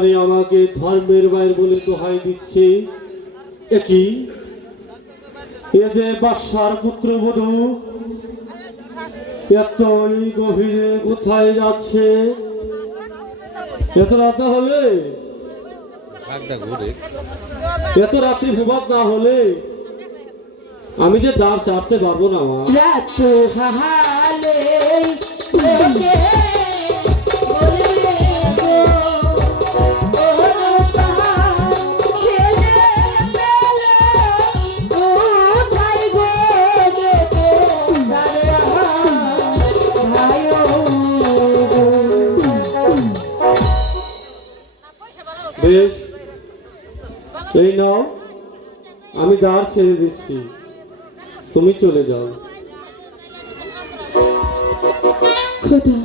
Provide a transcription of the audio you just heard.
জানে আমাকে ধর্মের বাইর বলে দোহাই দিচ্ছে। একই এ যে বাদশার পুত্রবধূ এতই গভীরে কোথায় যাচ্ছে? এত রাত না হলে, এত রাত্রি ভূভাত না হলে আমি যে দ্বার চাপতে পারবো না। মা বেশ, এই নাও, আমি দ্বার ছেড়ে দিচ্ছি, তুমি চলে যাও। খোদা